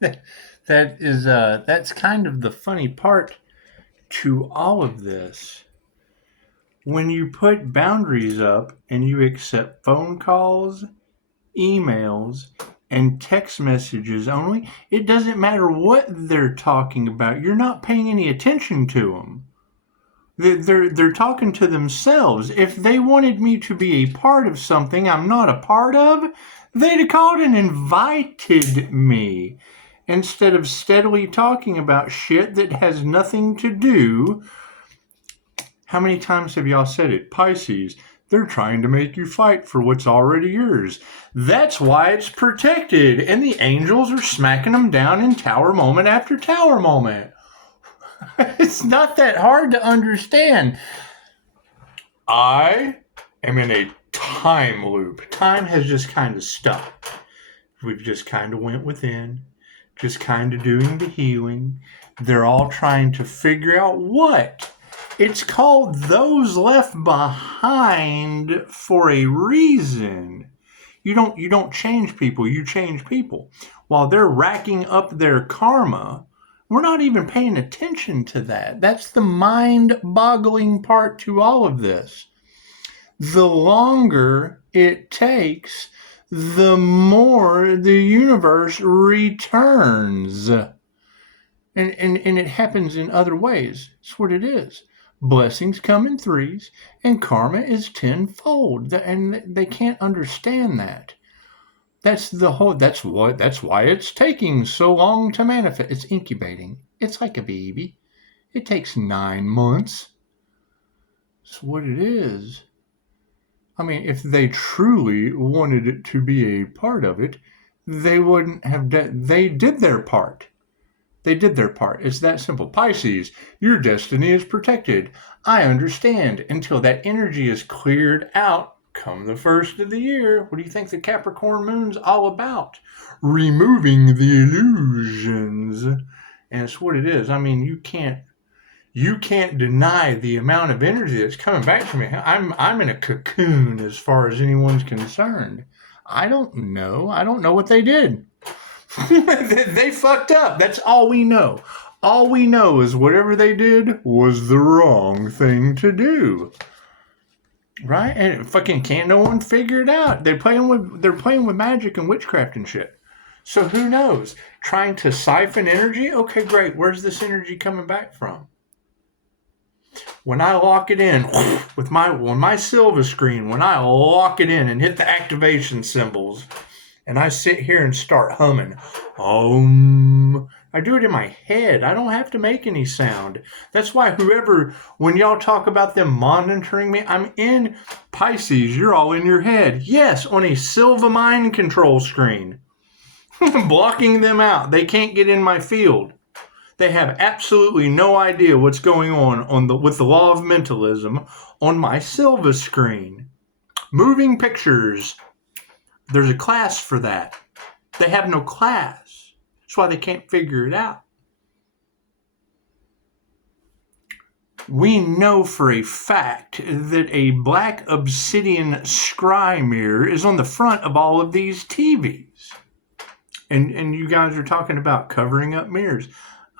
That's kind of the funny part to all of this. When you put boundaries up and you accept phone calls, emails, and text messages only, it doesn't matter what they're talking about. You're not paying any attention to them. They're talking to themselves. If they wanted me to be a part of something I'm not a part of, they'd have called and invited me instead of steadily talking about shit that has nothing to do. How many times have y'all said it? Pisces, they're trying to make you fight for what's already yours. That's why it's protected, and the angels are smacking them down in tower moment after tower moment. It's not that hard to understand. I am in a time loop. Time has just kind of stopped. We've just kind of went within, just kind of doing the healing. They're all trying to figure out what. It's called Those Left Behind for a reason. You don't change people, you change people. While they're racking up their karma, we're not even paying attention to that. That's the mind-boggling part to all of this. The longer it takes, the more the universe returns. And it happens in other ways. That's what it is. Blessings come in threes, and karma is tenfold. And they can't understand that. That's why it's taking so long to manifest. It's incubating. It's like a baby. It takes 9 months. That's what it is. I mean, if they truly wanted it to be a part of it, they wouldn't have they did their part. They did their part. It's that simple. Pisces, your destiny is protected. I understand until that energy is cleared out. Come the first of the year, what do you think the Capricorn moon's all about? Removing the illusions. And it's what it is. I mean, you can't deny the amount of energy that's coming back to me. I'm in a cocoon as far as anyone's concerned. I don't know what they did. They fucked up. That's all we know. All we know is whatever they did was the wrong thing to do. Right? And fucking can't no one figure it out. They're playing with magic and witchcraft and shit. So who knows? Trying to siphon energy? Okay, great. Where's this energy coming back from? When I lock it in with my silver screen, when I lock it in and hit the activation symbols, and I sit here and start humming, I do it in my head. I don't have to make any sound. That's why when y'all talk about them monitoring me, I'm in Pisces. You're all in your head. Yes, on a silver mind control screen. Blocking them out. They can't get in my field. They have absolutely no idea what's going on with the law of mentalism on my silver screen. Moving pictures. There's a class for that. They have no class. That's why they can't figure it out. We know for a fact that a black obsidian scry mirror is on the front of all of these TVs. And you guys are talking about covering up mirrors.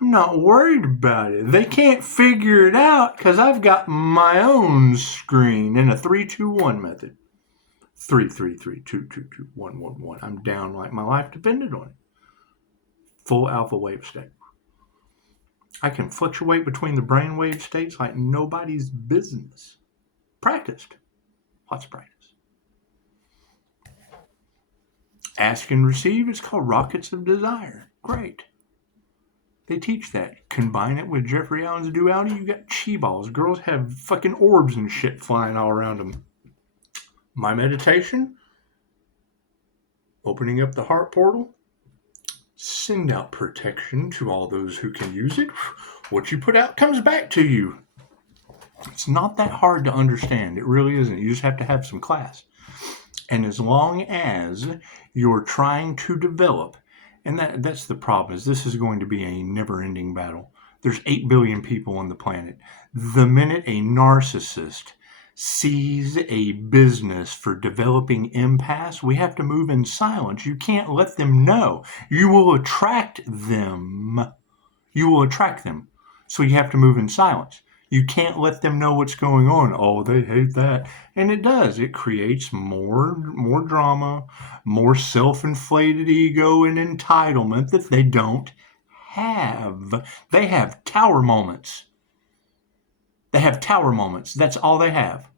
I'm not worried about it. They can't figure it out because I've got my own screen in a 3-2-1 method. 3-3-3-2-2-2-1-1-1. I'm down like my life depended on it. Full alpha wave state. I can fluctuate between the brainwave states like nobody's business. Practiced. Lots of practice. Ask and receive is called rockets of desire. Great. They teach that. Combine it with Jeffrey Allen's duality, you got chi balls. Girls have fucking orbs and shit flying all around them. My meditation, opening up the heart portal, send out protection to all those who can use it. What you put out comes back to you. It's not that hard to understand. It really isn't. You just have to have some class. And as long as you're trying to develop, and that's the problem, is this is going to be a never-ending battle. There's 8 billion people on the planet. The minute a narcissist sees a business for developing empaths, we have to move in silence. You can't let them know. You will attract them. You will attract them. So you have to move in silence. You can't let them know what's going on. Oh, they hate that. And it does. It creates more drama, more self-inflated ego and entitlement that they don't have. They have tower moments. They have tower moments. That's all they have.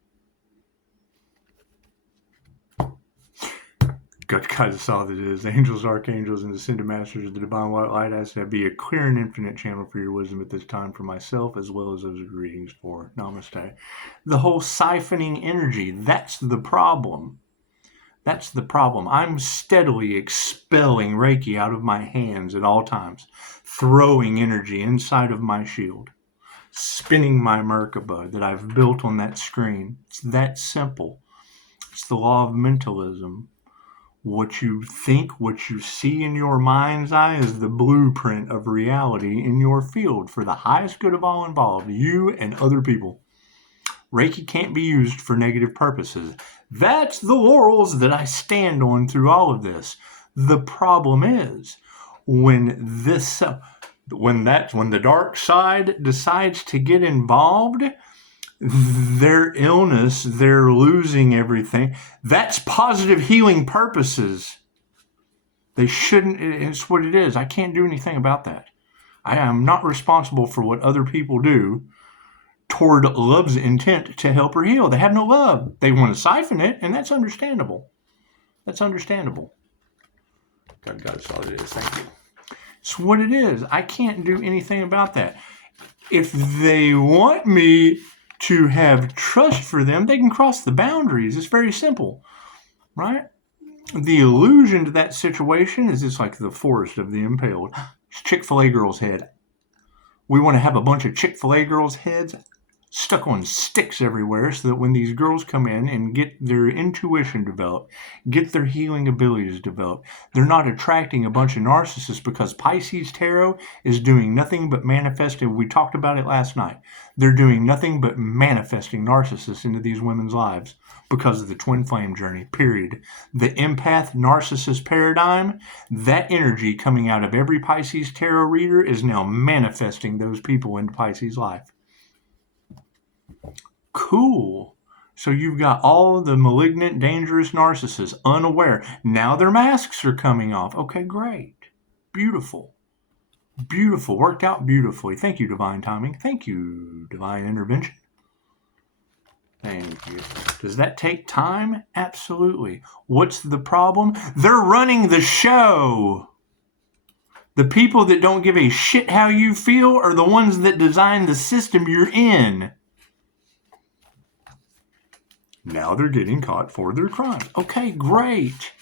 God saw that it is. Angels, archangels, and ascended masters of the divine white light. I ask that be a clear and infinite channel for your wisdom at this time for myself as well as those greetings for. Namaste. The whole siphoning energy, that's the problem. That's the problem. I'm steadily expelling Reiki out of my hands at all times, throwing energy inside of my shield, spinning my Merkaba that I've built on that screen. It's that simple. It's the law of mentalism. What you think, what you see in your mind's eye is the blueprint of reality in your field for the highest good of all involved, you and other people. Reiki can't be used for negative purposes. That's the laurels that I stand on through all of this. The problem is when the dark side decides to get involved, their illness, they're losing everything. That's positive healing purposes. They shouldn't, it's what it is. I can't do anything about that. I am not responsible for what other people do toward love's intent to help or heal. They have no love. They want to siphon it, and that's understandable. That's understandable. God saw it is. Thank you. It's what it is. I can't do anything about that. If they want me to have trust for them, they can cross the boundaries. It's very simple, right? The illusion to that situation is it's like the forest of the impaled. It's Chick-fil-A girl's head. We want to have a bunch of Chick-fil-A girls' heads stuck on sticks everywhere so that when these girls come in and get their intuition developed, get their healing abilities developed, they're not attracting a bunch of narcissists because Pisces Tarot is doing nothing but manifesting. We talked about it last night. They're doing nothing but manifesting narcissists into these women's lives because of the twin flame journey, period. The empath narcissist paradigm, that energy coming out of every Pisces Tarot reader is now manifesting those people into Pisces life. Cool. So you've got all of the malignant, dangerous narcissists unaware. Now their masks are coming off. Okay, great. Beautiful. Beautiful. Worked out beautifully. Thank you, divine timing. Thank you, divine intervention. Thank you. Does that take time? Absolutely. What's the problem? They're running the show. The people that don't give a shit how you feel are the ones that design the system you're in. Now they're getting caught for their crimes. Okay, great.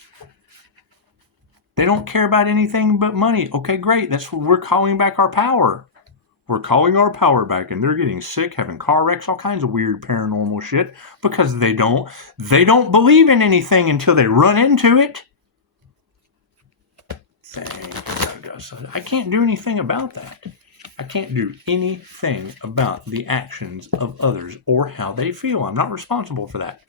They don't care about anything but money. Okay, great. That's what we're calling back our power. We're calling our power back, and they're getting sick, having car wrecks, all kinds of weird paranormal shit because they don't believe in anything until they run into it. Thank God. I can't do anything about that. I can't do anything about the actions of others or how they feel. I'm not responsible for that.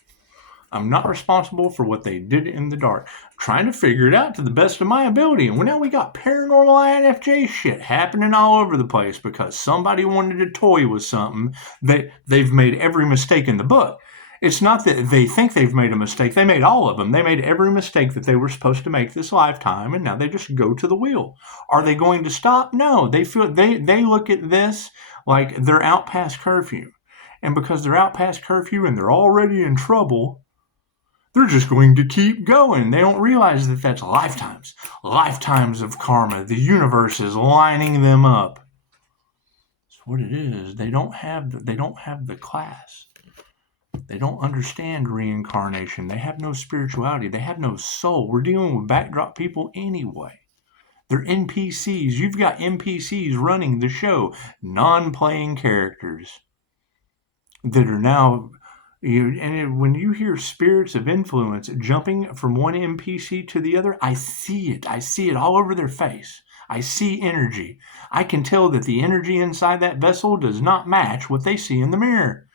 I'm not responsible for what they did in the dark. I'm trying to figure it out to the best of my ability. And now we got paranormal INFJ shit happening all over the place because somebody wanted to toy with something. They've made every mistake in the book. It's not that they think they've made a mistake. They made all of them. They made every mistake that they were supposed to make this lifetime, and now they just go to the wheel. Are they going to stop? No. They look at this like they're out past curfew. And because they're out past curfew and they're already in trouble, they're just going to keep going. They don't realize that that's lifetimes of karma. The universe is lining them up. That's what it is. They don't have the class. They don't understand reincarnation. They have no spirituality. They have no soul. We're dealing with backdrop people anyway. They're NPCs. You've got NPCs running the show, non-playing characters that are now... when you hear spirits of influence jumping from one NPC to the other, I see it. I see it all over their face. I see energy. I can tell that the energy inside that vessel does not match what they see in the mirror.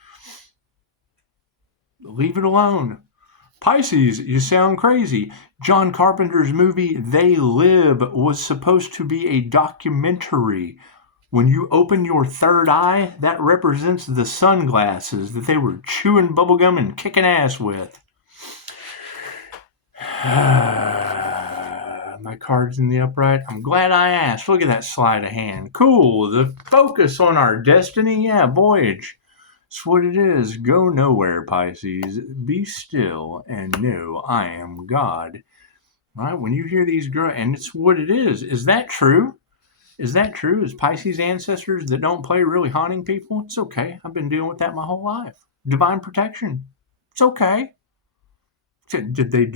Leave it alone. Pisces, you sound crazy. John Carpenter's movie They Live was supposed to be a documentary. When you open your third eye, that represents the sunglasses that they were chewing bubblegum and kicking ass with. My card's in the upright. I'm glad I asked. Look at that sleight of hand. Cool. The focus on our destiny. Yeah, voyage. That's what it is. Go nowhere, Pisces. Be still and know I am God. Right? When you hear these girls, and it's what it is. Is that true? Is that true? Is Pisces ancestors that don't play really haunting people? It's okay. I've been dealing with that my whole life. Divine protection. It's okay. Did they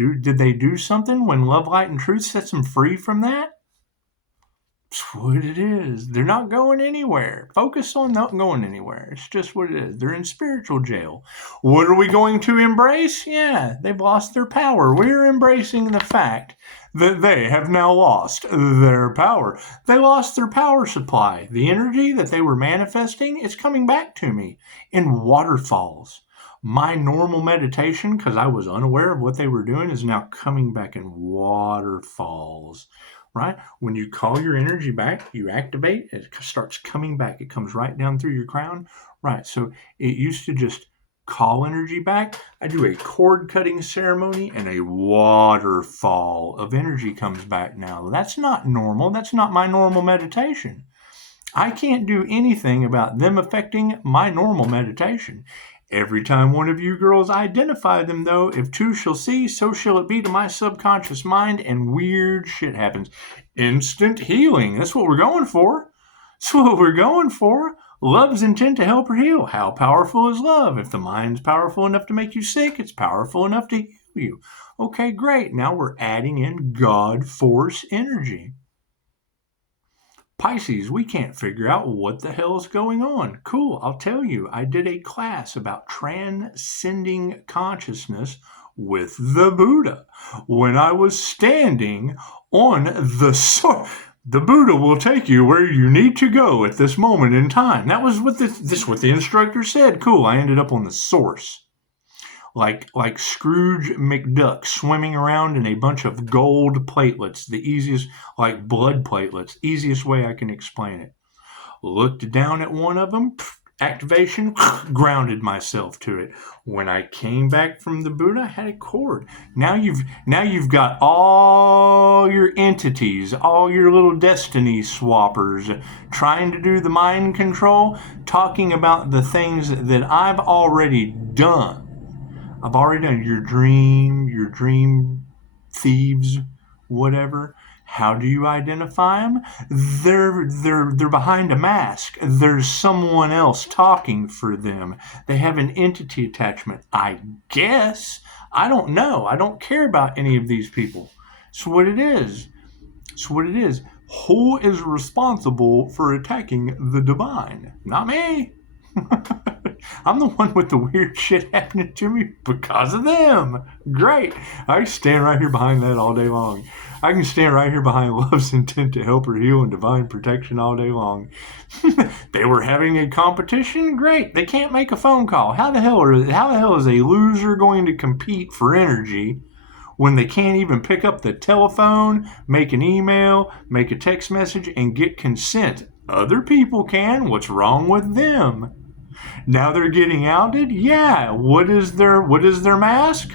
do something when love, light, and truth sets them free from that? It's what it is. They're not going anywhere. Focus on not going anywhere. It's just what it is. They're in spiritual jail. What are we going to embrace? Yeah, they've lost their power. We're embracing the fact that they have now lost their power. They lost their power supply. The energy that they were manifesting is coming back to me in waterfalls. My normal meditation, because I was unaware of what they were doing, is now coming back in waterfalls. Right? When you call your energy back, you activate, it starts coming back. It comes right down through your crown. Right. So it used to just call energy back. I do a cord cutting ceremony and a waterfall of energy comes back now. That's not normal. That's not my normal meditation. I can't do anything about them affecting my normal meditation. Every time one of you girls identify them, though, if two shall see, so shall it be to my subconscious mind, and weird shit happens. Instant healing. That's what we're going for. That's what we're going for. Love's intent to help or heal. How powerful is love? If the mind's powerful enough to make you sick, it's powerful enough to heal you. Okay, great. Now we're adding in God force energy. Pisces, we can't figure out what the hell is going on. Cool, I'll tell you. I did a class about transcending consciousness with the Buddha. When I was standing on the source, the Buddha will take you where you need to go at this moment in time. That was what what the instructor said. Cool, I ended up on the source. Like Scrooge McDuck swimming around in a bunch of gold platelets, the easiest, like blood platelets, easiest way I can explain it. Looked down at one of them, activation, grounded myself to it. When I came back from the Buddha, I had a cord. Now you've got all your entities, all your little destiny swappers trying to do the mind control, talking about the things that I've already done. I've already done your dream thieves, whatever. How do you identify them? They're behind a mask. There's someone else talking for them. They have an entity attachment, I guess. I don't know. I don't care about any of these people. It's what it is. It's what it is. Who is responsible for attacking the divine? Not me. I'm the one with the weird shit happening to me because of them. Great. I can stand right here behind that all day long. I can stand right here behind love's intent to help or heal and divine protection all day long. They were having a competition. Great. They can't make a phone call. How the hell is a loser going to compete for energy when they can't even pick up the telephone, make an email, make a text message, and get consent? Other people can. What's wrong with them? Now they're getting outed? Yeah. What is their mask?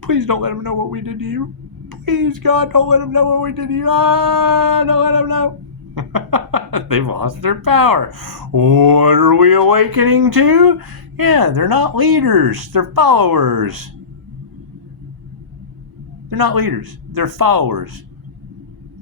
Please don't let them know what we did to you. Please, God, don't let them know what we did to you. Don't let them know. They've lost their power. What are we awakening to? Yeah, they're not leaders. They're followers. They're not leaders. They're followers.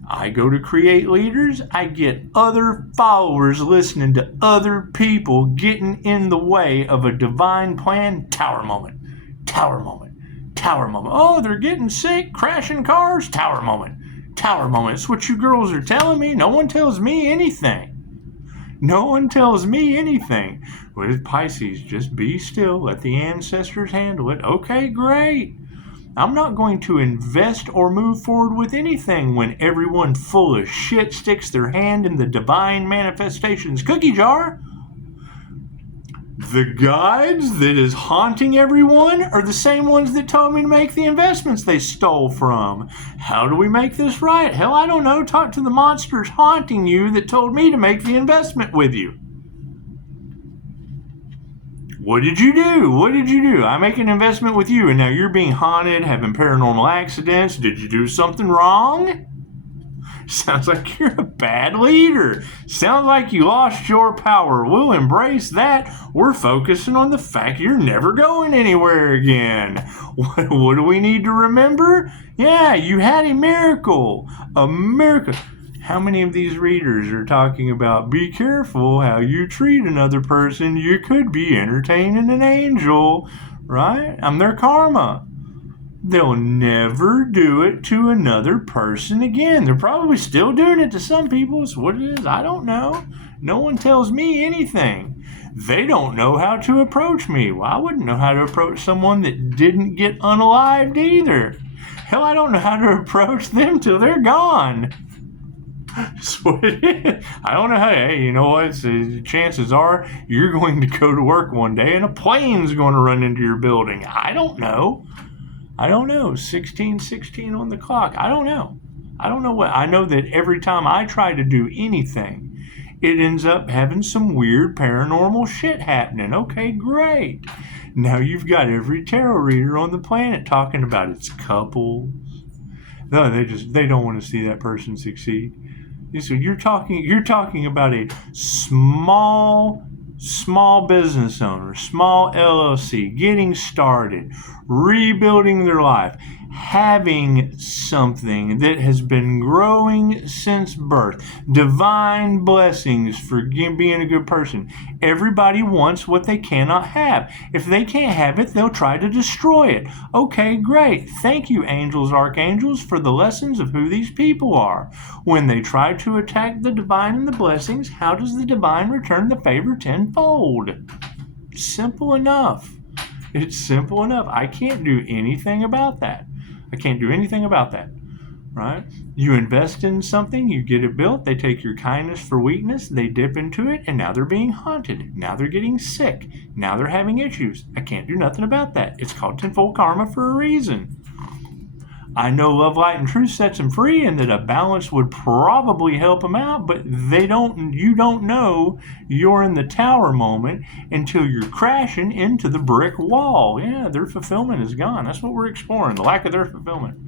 I go to create leaders, I get other followers listening to other people getting in the way of a divine plan. Tower moment. Tower moment. Tower moment. Oh, they're getting sick, crashing cars. Tower moment. Tower moment. It's what you girls are telling me. No one tells me anything. No one tells me anything. With Pisces, just be still. Let the ancestors handle it. Okay, great. I'm not going to invest or move forward with anything when everyone full of shit sticks their hand in the divine manifestations cookie jar. The guides that is haunting everyone are the same ones that told me to make the investments they stole from. How do we make this right? Hell, I don't know. Talk to the monsters haunting you that told me to make the investment with you. What did you do? What did you do? I make an investment with you and now you're being haunted, having paranormal accidents. Did you do something wrong? Sounds like you're a bad leader. Sounds like you lost your power. We'll embrace that. We're focusing on the fact you're never going anywhere again. What do we need to remember? Yeah, you had a miracle. A miracle. How many of these readers are talking about be careful how you treat another person? You could be entertaining an angel, right? I'm their karma. They'll never do it to another person again. They're probably still doing it to some people. It's what it is. I don't know. No one tells me anything. They don't know how to approach me. Well, I wouldn't know how to approach someone that didn't get unalived either. Hell, I don't know how to approach them till they're gone. That's what it is. I don't know how. Hey, you know what? Chances are you're going to go to work one day and a plane's going to run into your building. I don't know. 16:16 on the clock. I don't know. What. I know that every time I try to do anything, it ends up having some weird paranormal shit happening. Okay, great. Now you've got every tarot reader on the planet talking about its couples. No, they don't want to see that person succeed. So you're talking about a small business owner, small LLC, getting started, rebuilding their life, having something that has been growing since birth, divine blessings for being a good person. Everybody wants what they cannot have. If they can't have it, they'll try to destroy it. Okay, great. Thank you, angels, archangels, for the lessons of who these people are. When they try to attack the divine and the blessings, how does the divine return the favor tenfold? Simple enough. It's simple enough. I can't do anything about that. Right? You invest in something, you get it built, they take your kindness for weakness, they dip into it, and now they're being haunted. Now they're getting sick. Now they're having issues. I can't do nothing about that. It's called tenfold karma for a reason. I know love, light, and truth sets them free and that a balance would probably help them out, but you don't know you're in the tower moment until you're crashing into the brick wall. Yeah, their fulfillment is gone. That's what we're exploring, the lack of their fulfillment.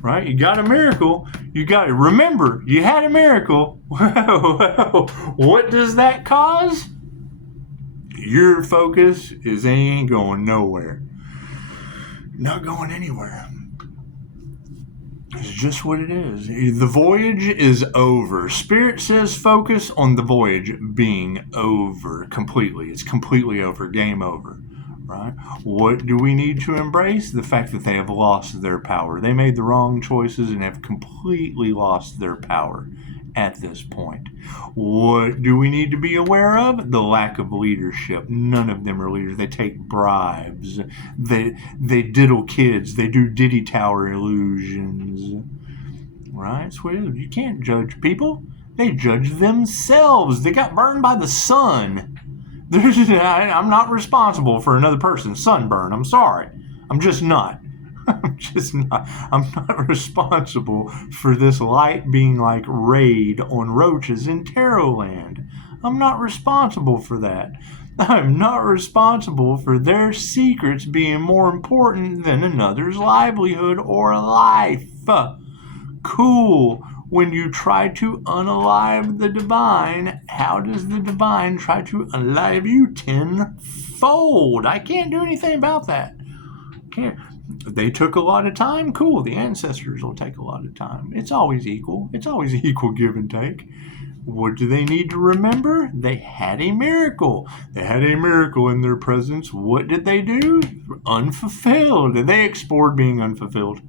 Right? You got a miracle. Remember, you had a miracle. What does that cause? Your focus is ain't going nowhere. Not going anywhere. It's just what it is. The voyage is over. Spirit says focus on the voyage being over completely. It's completely over. Game over. Right? What do we need to embrace? The fact that they have lost their power. They made the wrong choices and have completely lost their power at this point. What do we need to be aware of? The lack of leadership. None of them are leaders. They take bribes. They diddle kids. They do Diddy Tower illusions. Right? So you can't judge people. They judge themselves. They got burned by the sun. I'm not responsible for another person's sunburn. I'm sorry. I'm just not. I'm not responsible for this light being like raid on roaches in Tarot Land. I'm not responsible for that. I'm not responsible for their secrets being more important than another's livelihood or life. Cool. When you try to unalive the divine, how does the divine try to unalive you tenfold? I can't do anything about that. Can't. They took a lot of time. Cool. The ancestors will take a lot of time. It's always equal. It's always equal give and take. What do they need to remember? They had a miracle. They had a miracle in their presence. What did they do? Unfulfilled. They explored being unfulfilled.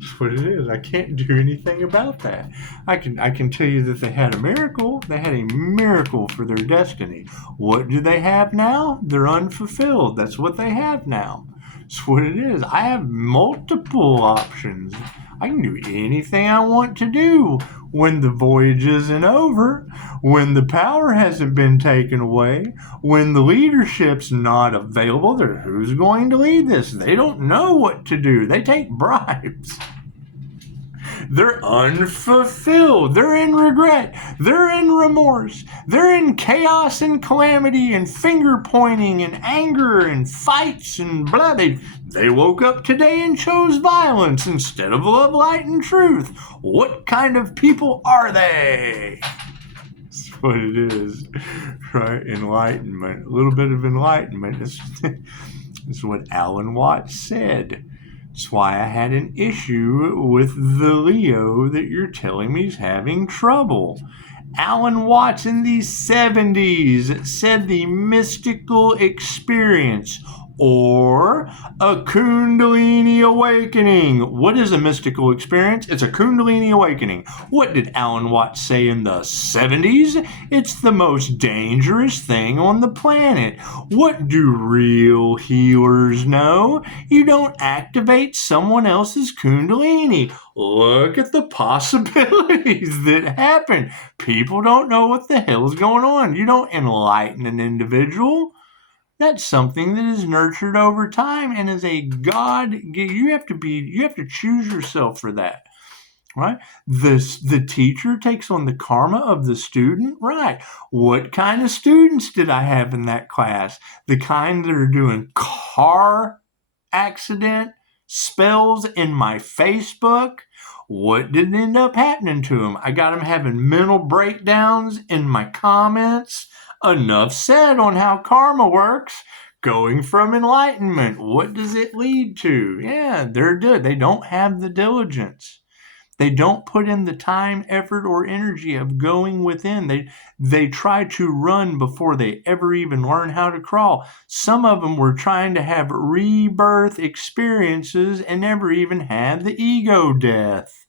That's what it is. I can't do anything about that. I can tell you that they had a miracle. They had a miracle for their destiny. What do they have now? They're unfulfilled. That's what they have now. That's what it is. I have multiple options. I can do anything I want to do when the voyage isn't over, when the power hasn't been taken away, when the leadership's not available. Who's going to lead this? They don't know what to do. They take bribes. They're unfulfilled. They're in regret. They're in remorse. They're in chaos and calamity and finger pointing and anger and fights and blah. They woke up today and chose violence instead of love, light, and truth. What kind of people are they? That's what it is, right? Enlightenment. A little bit of enlightenment. This is what Alan Watts said. That's why I had an issue with the Leo that you're telling me is having trouble. Alan Watts in the 70s said the mystical experience or a Kundalini awakening. What is a mystical experience? It's a Kundalini awakening. What did Alan Watts say in the 70s? It's the most dangerous thing on the planet. What do real healers know? You don't activate someone else's Kundalini. Look at the possibilities that happen. People don't know what the hell is going on. You don't enlighten an individual. That's something that is nurtured over time and is a God. You have to choose yourself for that, right? The teacher takes on the karma of the student, right? What kind of students did I have in that class? The kind that are doing car accident spells in my Facebook. What did end up happening to them? I got them having mental breakdowns in my comments. Enough said on how karma works. Going from enlightenment, what does it lead to? Yeah, they're good. They don't have the diligence. They don't put in the time, effort, or energy of going within. They try to run before they ever even learn how to crawl. Some of them were trying to have rebirth experiences and never even had the ego death.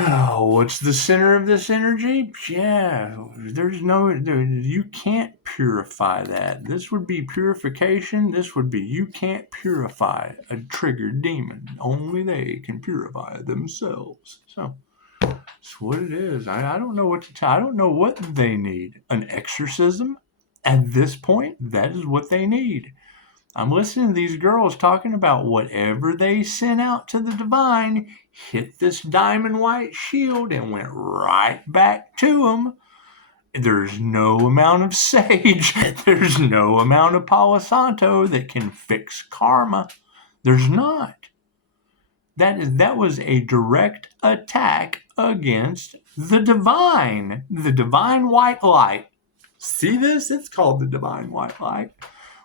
Oh, what's the center of this energy? Yeah, you can't purify that. This would be purification. This would be, you can't purify a triggered demon. Only they can purify themselves. So that's what it is. I don't know what to tell. I don't know what they need. An exorcism? At this point, that is what they need. I'm listening to these girls talking about whatever they sent out to the divine hit this diamond white shield and went right back to them. There's no amount of sage, there's no amount of Palo Santo that can fix karma. There's not. That was a direct attack against the divine white light. See this? It's called the divine white light.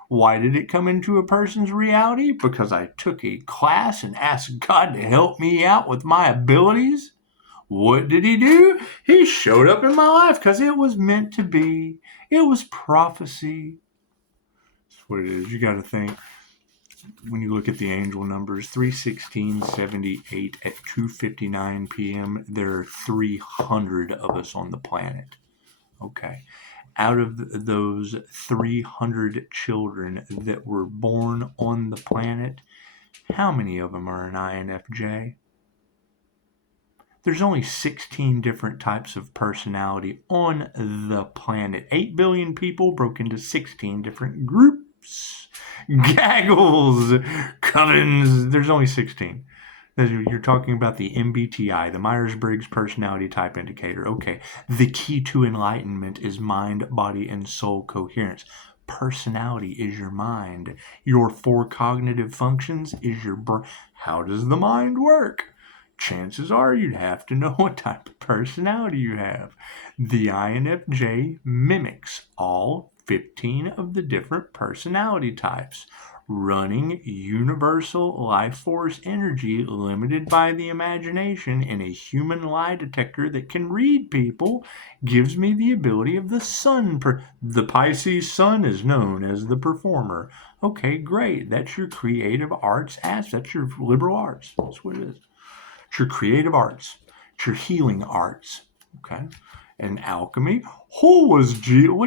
Why did it come into a person's reality? Because I took a class and asked God to help me out with my abilities. What did he do? He showed up in my life because it was meant to be. It was prophecy. That's what it is. You got to think. When you look at the angel numbers, 31678 at 2:59 p.m., there are 300 of us on the planet. Okay. Out of those 300 children that were born on the planet, how many of them are an INFJ? There's only 16 different types of personality on the planet. 8 billion people broke into 16 different groups. Gaggles, covens, there's only 16. You're talking about the MBTI, the Myers-Briggs Personality Type Indicator. Okay, the key to enlightenment is mind, body, and soul coherence. Personality is your mind. Your 4 cognitive functions is your brain. How does the mind work? Chances are you'd have to know what type of personality you have. The INFJ mimics all 15 of the different personality types. Running universal life force energy limited by the imagination in a human lie detector that can read people gives me the ability of the sun. The Pisces sun is known as the performer. Okay, great. That's your creative arts aspect. That's your liberal arts. That's what it is. It's your creative arts. It's your healing arts. Okay. And alchemy. What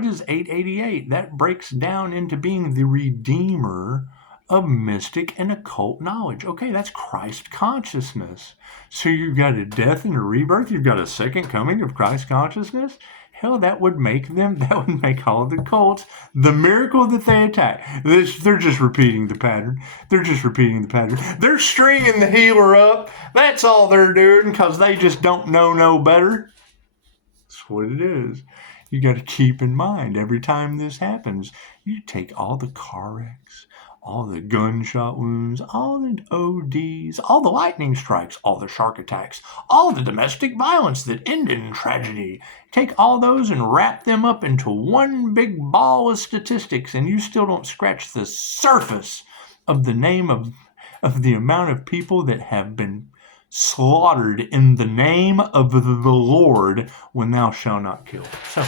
is 888? That breaks down into being the redeemer of mystic and occult knowledge. Okay, that's Christ consciousness. So you've got a death and a rebirth. You've got a second coming of Christ consciousness. Hell, that would make all of the cults the miracle that they attack. They're just repeating the pattern. They're stringing the healer up. That's all they're doing because they just don't know no better. That's what it is. You got to keep in mind every time this happens, you take all the car wrecks, all the gunshot wounds, all the ODs, all the lightning strikes, all the shark attacks, all the domestic violence that ended in tragedy. Take all those and wrap them up into one big ball of statistics, and you still don't scratch the surface of the name of the amount of people that have been slaughtered in the name of the Lord when thou shalt not kill. So,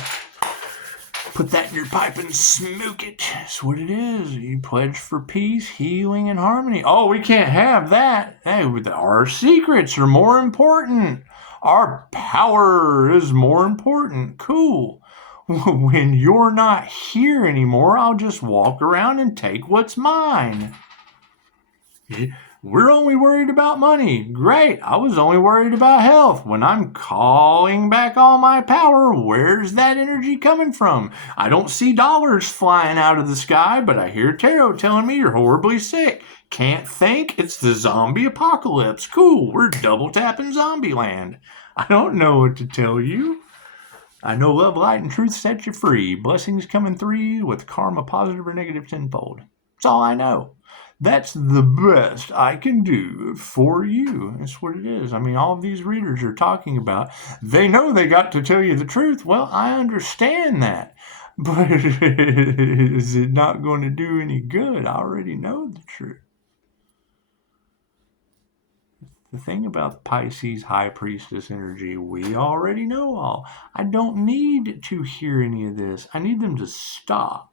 put that in your pipe and smoke it. That's what it is. You pledge for peace, healing, and harmony. Oh, we can't have that. Hey, our secrets are more important. Our power is more important. Cool. When you're not here anymore, I'll just walk around and take what's mine. We're only worried about money. Great. I was only worried about health. When I'm calling back all my power, where's that energy coming from? I don't see dollars flying out of the sky, but I hear tarot telling me you're horribly sick. Can't think? It's the zombie apocalypse. Cool. We're double tapping zombie land. I don't know what to tell you. I know love, light, and truth set you free. Blessings come in three with karma positive or negative tenfold. That's all I know. That's the best I can do for you. That's what it is. I mean, all of these readers are talking about, they know they got to tell you the truth. Well, I understand that. But is it not going to do any good? I already know the truth. The thing about Pisces High Priestess energy, we already know all. I don't need to hear any of this. I need them to stop.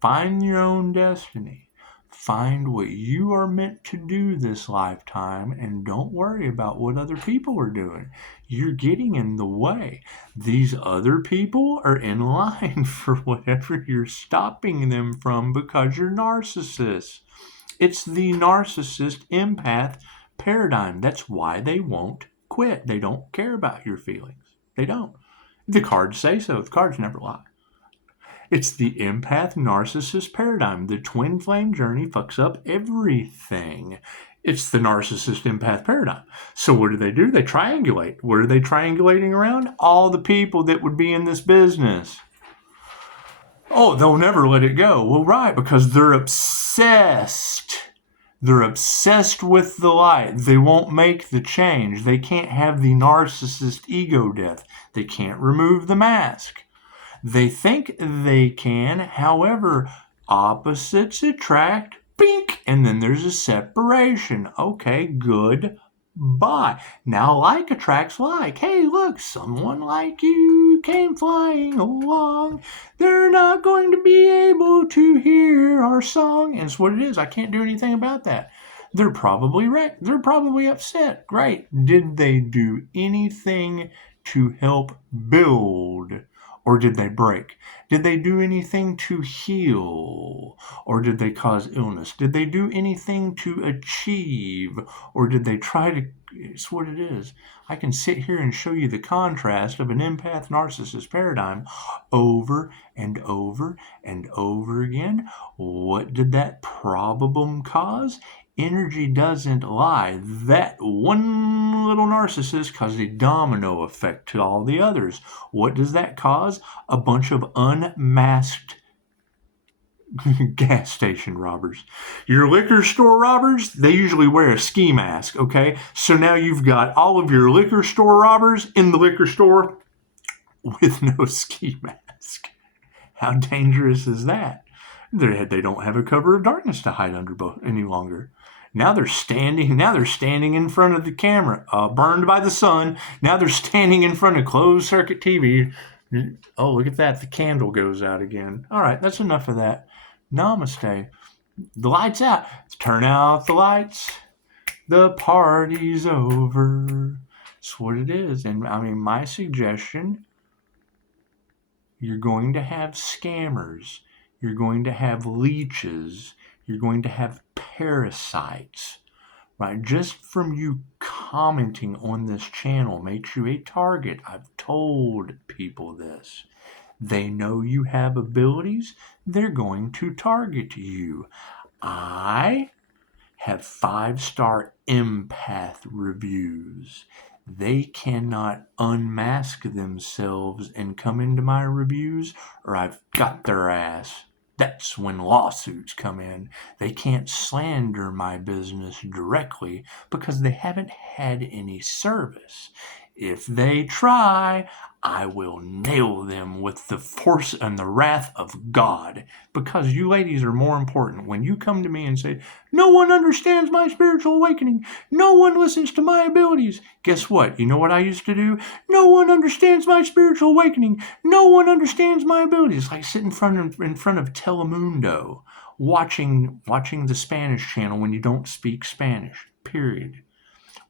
Find your own destiny. Find what you are meant to do this lifetime and don't worry about what other people are doing. You're getting in the way. These other people are in line for whatever you're stopping them from because you're narcissists. It's the narcissist empath paradigm. That's why they won't quit. They don't care about your feelings. They don't. The cards say so. The cards never lie. It's the empath narcissist paradigm. The twin flame journey fucks up everything. It's the narcissist empath paradigm. So what do? They triangulate. What are they triangulating around? All the people that would be in this business. Oh, they'll never let it go. Well, right, because they're obsessed. They're obsessed with the light. They won't make the change. They can't have the narcissist ego death. They can't remove the mask. They think they can, however, opposites attract, bink, and then there's a separation. Okay, good, bye. Now like attracts like. Hey, look, someone like you came flying along. They're not going to be able to hear our song. And it's what it is. I can't do anything about that. They're probably wrecked. They're probably upset. Great. Did they do anything to help build? Or did they break? Did they do anything to heal? Or did they cause illness? Did they do anything to achieve? Or did they try to... It's what it is. I can sit here and show you the contrast of an empath narcissist paradigm over and over and over again. What did that problem cause? Energy doesn't lie. That one little narcissist caused a domino effect to all the others. What does that cause? A bunch of unmasked gas station robbers. Your liquor store robbers, they usually wear a ski mask, okay? So now you've got all of your liquor store robbers in the liquor store with no ski mask. How dangerous is that? They don't have a cover of darkness to hide under any longer. Now they're standing in front of the camera, burned by the sun. Now they're standing in front of closed circuit TV. Oh, look at that. The candle goes out again. All right, that's enough of that. Namaste. The light's out. Turn out the lights. The party's over. That's what it is. And I mean, my suggestion, you're going to have scammers. You're going to have leeches. You're going to have parasites, right? Just from you commenting on this channel makes you a target. I've told people this. They know you have abilities. They're going to target you. I have 5-star empath reviews. They cannot unmask themselves and come into my reviews, or I've got their ass. That's when lawsuits come in. They can't slander my business directly because they haven't had any service. If they try, I will nail them with the force and the wrath of God, because you ladies are more important. When you come to me and say, no one understands my spiritual awakening, no one listens to my abilities, guess what? You know what I used to do? No one understands my spiritual awakening, no one understands my abilities. It's like sitting in front of Telemundo watching the Spanish channel when you don't speak Spanish, period.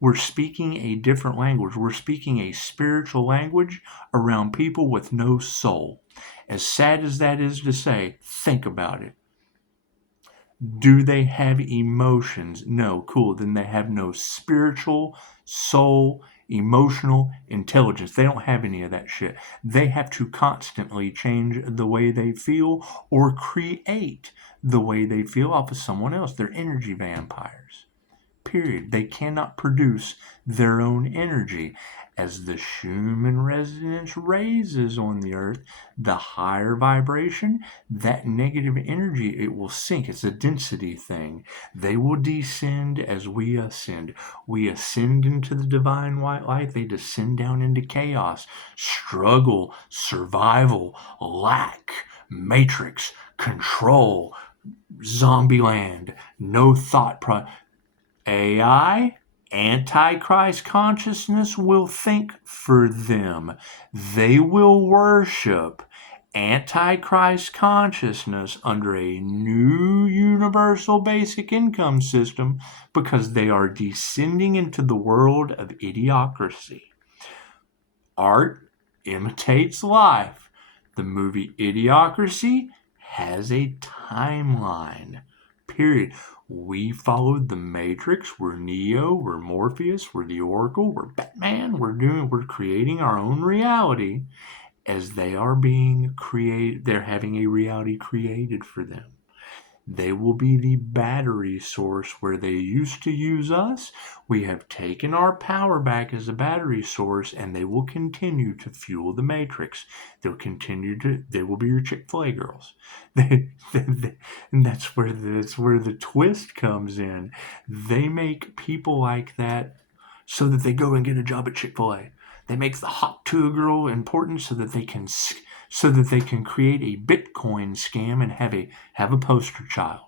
We're speaking a different language. We're speaking a spiritual language around people with no soul. As sad as that is to say, think about it. Do they have emotions? No. Cool. Then they have no spiritual, soul, emotional intelligence. They don't have any of that shit. They have to constantly change the way they feel or create the way they feel off of someone else. They're energy vampires. Period. They cannot produce their own energy. As the Schumann resonance raises on the earth, the higher vibration, that negative energy, it will sink. It's a density thing. They will descend as we ascend. We ascend into the divine white light. They descend down into chaos, struggle, survival, lack, matrix, control, zombie land, no thought AI, Antichrist consciousness will think for them. They will worship Antichrist consciousness under a new universal basic income system because they are descending into the world of idiocracy. Art imitates life. The movie Idiocracy has a timeline. Period. We followed the Matrix. We're Neo. We're Morpheus. We're the Oracle. We're Batman. We're creating our own reality as they are being created. They're having a reality created for them. They will be the battery source where they used to use us. We have taken our power back as a battery source, and they will continue to fuel the Matrix. They will be your Chick-fil-A girls. And that's where the twist comes in. They make people like that so that they go and get a job at Chick-fil-A. They make the hot tour girl important so that they can create a Bitcoin scam and have a poster child.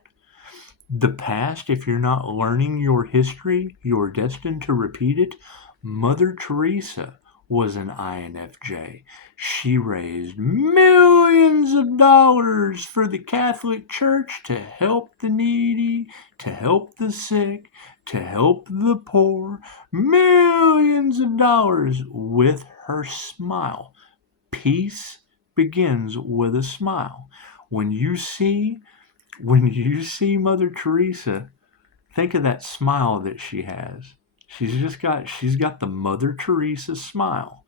The past, if you're not learning your history, you're destined to repeat it. Mother Teresa was an INFJ. She raised millions of dollars for the Catholic Church to help the needy, to help the sick, to help the poor. Millions of dollars with her smile. Peace begins with a smile. When you see Mother Teresa, think of that smile that she has. She's got the Mother Teresa smile.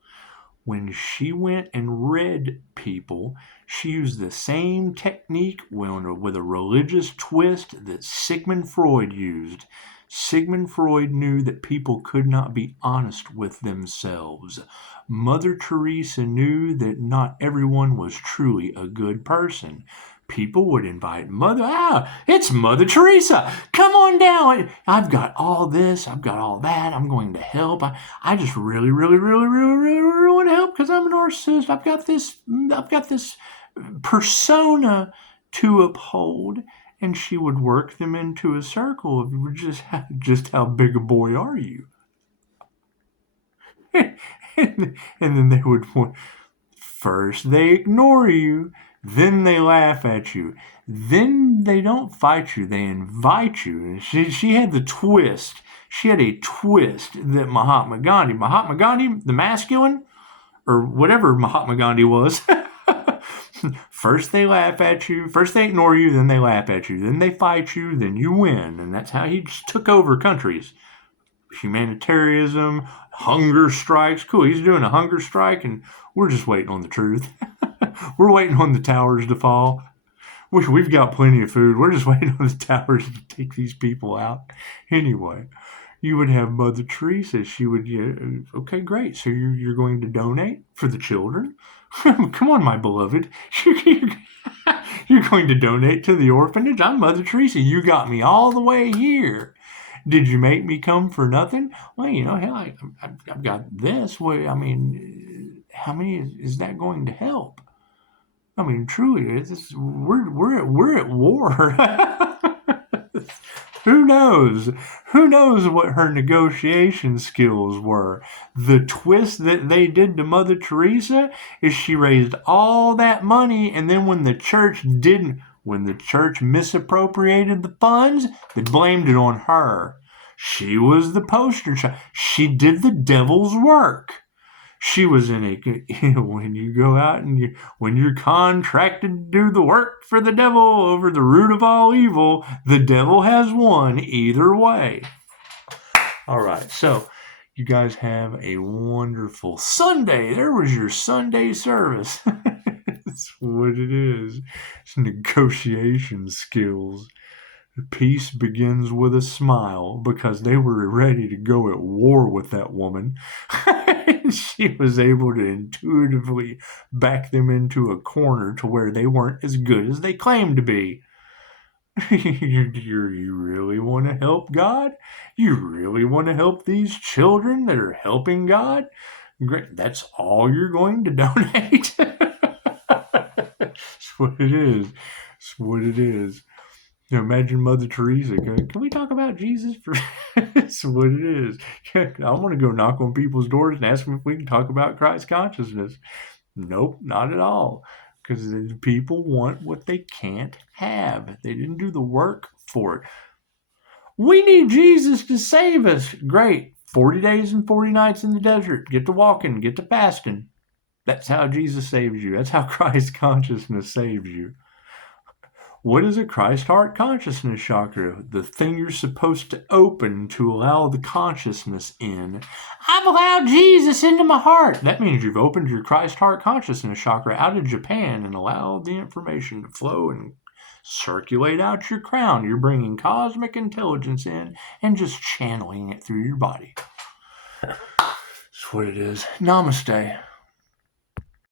When she went and read people, she used the same technique with a religious twist that Sigmund Freud used. Sigmund Freud knew that people could not be honest with themselves. Mother Teresa knew that not everyone was truly a good person. People would invite it's Mother Teresa. Come on down. I've got all this. I've got all that. I'm going to help. I just really, really, really, really, really, really want to help because I'm a narcissist. I've got this persona to uphold. And she would work them into a circle of just how big a boy are you? and then they would first they ignore you, then they laugh at you, then they don't fight you, they invite you. And she had the twist. She had a twist that Mahatma Gandhi, the masculine, or whatever Mahatma Gandhi was, First they laugh at you. First they ignore you, then they laugh at you. Then they fight you, then you win. And that's how he just took over countries. Humanitarianism, hunger strikes. Cool, he's doing a hunger strike, and we're just waiting on the truth. We're waiting on the towers to fall. We've got plenty of food. We're just waiting on the towers to take these people out. Anyway, you would have Mother Teresa. She would, okay, great. So you're going to donate for the children? Come on, my beloved. You're going to donate to the orphanage? I'm Mother Teresa. You got me all the way here. Did you make me come for nothing? Well, hell, I've got this. Well, I mean, how many is that going to help? I mean, truly, we're at war. Who knows? Who knows what her negotiation skills were? The twist that they did to Mother Teresa is she raised all that money, and then when the church misappropriated the funds, they blamed it on her. She was the poster child. She did the devil's work. She was in when you go out and when you're contracted to do the work for the devil over the root of all evil, the devil has won either way. All right, so you guys have a wonderful Sunday. There was your Sunday service. That's what it is. It's negotiation skills. Peace begins with a smile, because they were ready to go at war with that woman. She was able to intuitively back them into a corner to where they weren't as good as they claimed to be. You really want to help God? You really want to help these children that are helping God? Great. That's all you're going to donate? That's what it is. That's what it is. Imagine Mother Teresa. Can we talk about Jesus? That's what it is. I want to go knock on people's doors and ask them if we can talk about Christ consciousness. Nope, not at all. Because people want what they can't have. They didn't do the work for it. We need Jesus to save us. Great. 40 days and 40 nights in the desert. Get to walking. Get to fasting. That's how Jesus saves you. That's how Christ consciousness saves you. What is a Christ heart consciousness chakra? The thing you're supposed to open to allow the consciousness in. I've allowed Jesus into my heart. That means you've opened your Christ heart consciousness chakra out of Japan and allowed the information to flow and circulate out your crown. You're bringing cosmic intelligence in and just channeling it through your body. That's what it is. Namaste.